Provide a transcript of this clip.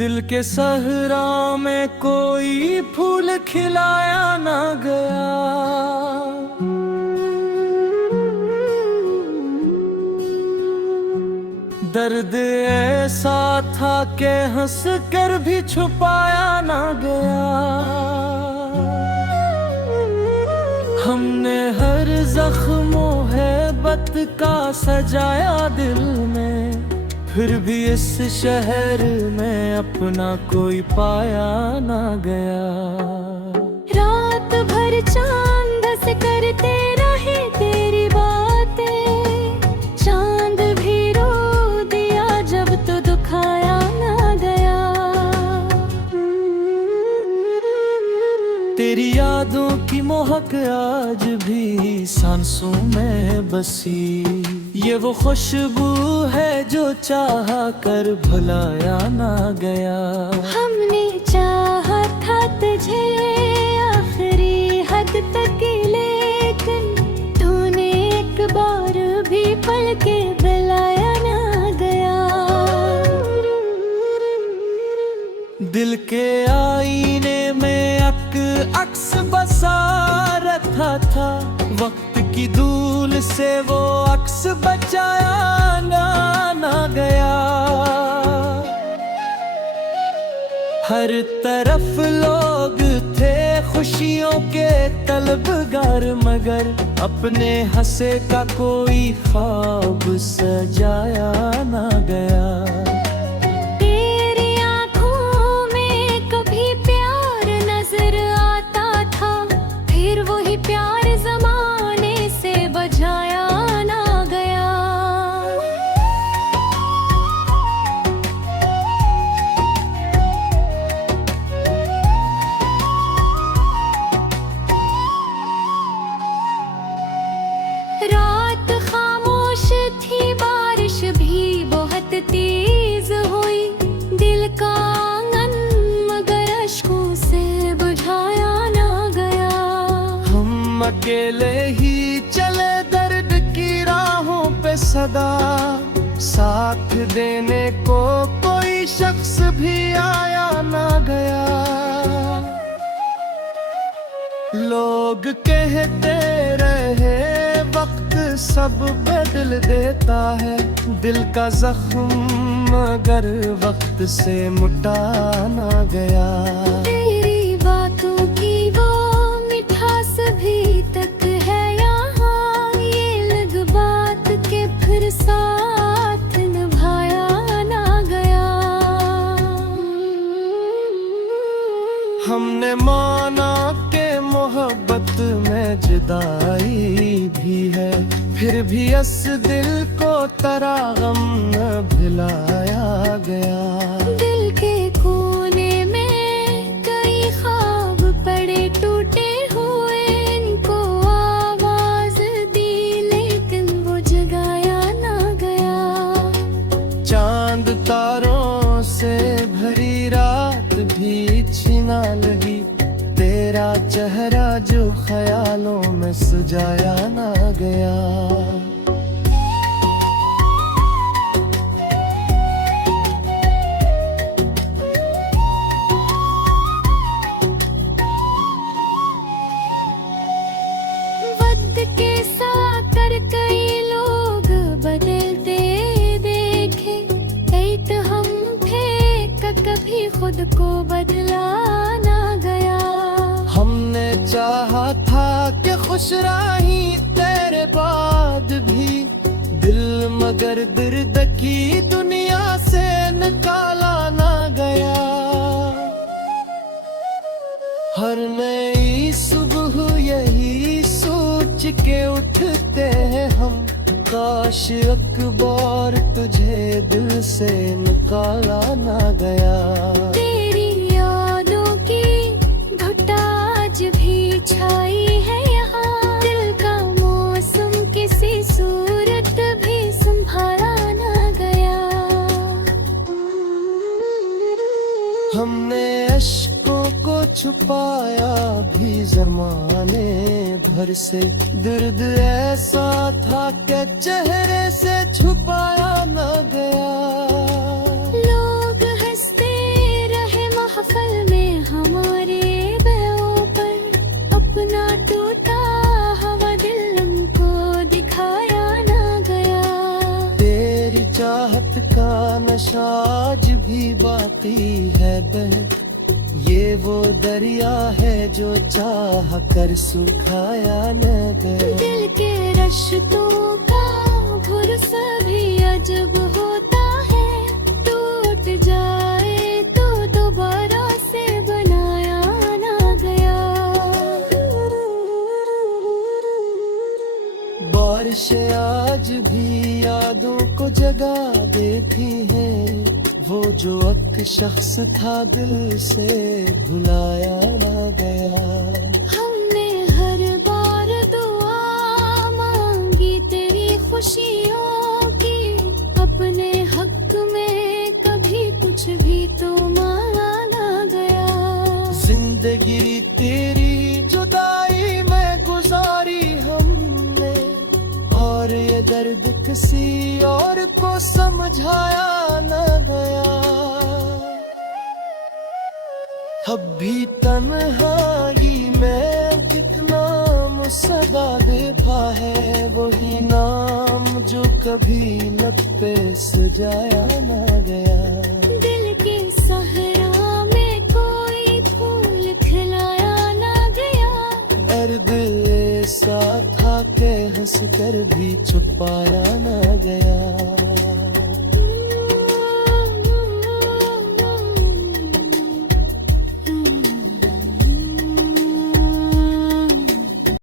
दिल के सहरा में कोई फूल खिलाया ना गया। दर्द ऐसा था कि हंस कर भी छुपाया ना गया। हमने हर जख्मों है बत का सजाया दिल में, फिर भी इस शहर में अपना कोई पाया ना गया। रात भर चांद से करते रहे तेरी बातें, चांद भी रो दिया जब तो दुखाया ना गया। तेरी यादों की महक आज भी सांसों में बसी, ये वो खुशबू है जो चाहा कर भुलाया ना गया। हमने चाहा था तुझे आखिरी हद तक, लेकिन तूने एक बार भी पल के बुलाया ना गया। दिल के आईने में अक्स बसा रखा था, वक्त की धूल से वो अक्स बचाया ना गया। हर तरफ लोग थे खुशियों के तलबगार, मगर अपने हंसे का कोई ख्वाब सजाया ना गया। रात खामोश थी, बारिश भी बहुत तेज हुई, दिल का आंगन मगर अश्कों से बुझाया ना गया। हम अकेले ही चले दर्द की राहों पे सदा, साथ देने को कोई शख्स भी आया ना गया। लोग कहते रहे वक्त सब बदल देता है, दिल का जख्म मगर वक्त से मुटा ना गया। तेरी बातों की वो मिठास भी तक है यहाँ, ये लग बात के फिर साथ निभाया ना गया। हमने माना के मोहब्बत में जुदाई भी है, फिर भी इस दिल को तरा गम न भुलाया गया। दिल के कोने में कई ख्वाब पड़े टूटे हुए, इनको आवाज दी लेकिन वो जगाया ना गया। चांद तारों से भरी रात भी छिना लगी, तेरा चेहरा जो ख्यालों में सजाया ना गया। वक्त के साथ कर कई लोग बदलते देखे, एक हम थे कभी खुद को बदला ना गया। हमने चाहा था कि खुश रही तेरे बाद भी, दिल मगर दर्द की दुनिया से निकाला ना गया। हर नई सुबह यही सोच के उठते हैं हम, काश एक बार तुझे दिल से निकाला ना गया। तेरी यादों की घुट आज भी छाई है यहाँ, दिल का मौसम किसी सूरत भी संभाला ना गया। हमने अश्कों को छुपाया भी ज़माने भर से, दर्द ऐसा था कि चेहरे से छुपाया ना गया। लोग हंसते भी बाकी है बहन, ये वो दरिया है जो चाह कर सुखाया न गया। दिल के रिश्तों का भरोसा भी अजब होता है, टूट जाए तो दोबारा से बनाया ना गया। बारिशें आज भी यादों को जगा देती हैं, वो जो एक शख्स था दिल से भुलाया ना गया। हमने हर बार दुआ मांगी तेरी खुशियों की, अपने हक में कभी कुछ भी तो मांगा ना गया। जिंदगी तेरी जुदाई में गुजारी हमने, और ये दर्द किसी और को समझाया न गया। अब भी तन्हाई में कितना मुसदा देखा है, वही नाम जो कभी लब पे सजाया न गया। दिल के सहरा में कोई फूल खिलाया ना गया, दर्द ऐसा था कि हंस कर भी छुपाया न गया।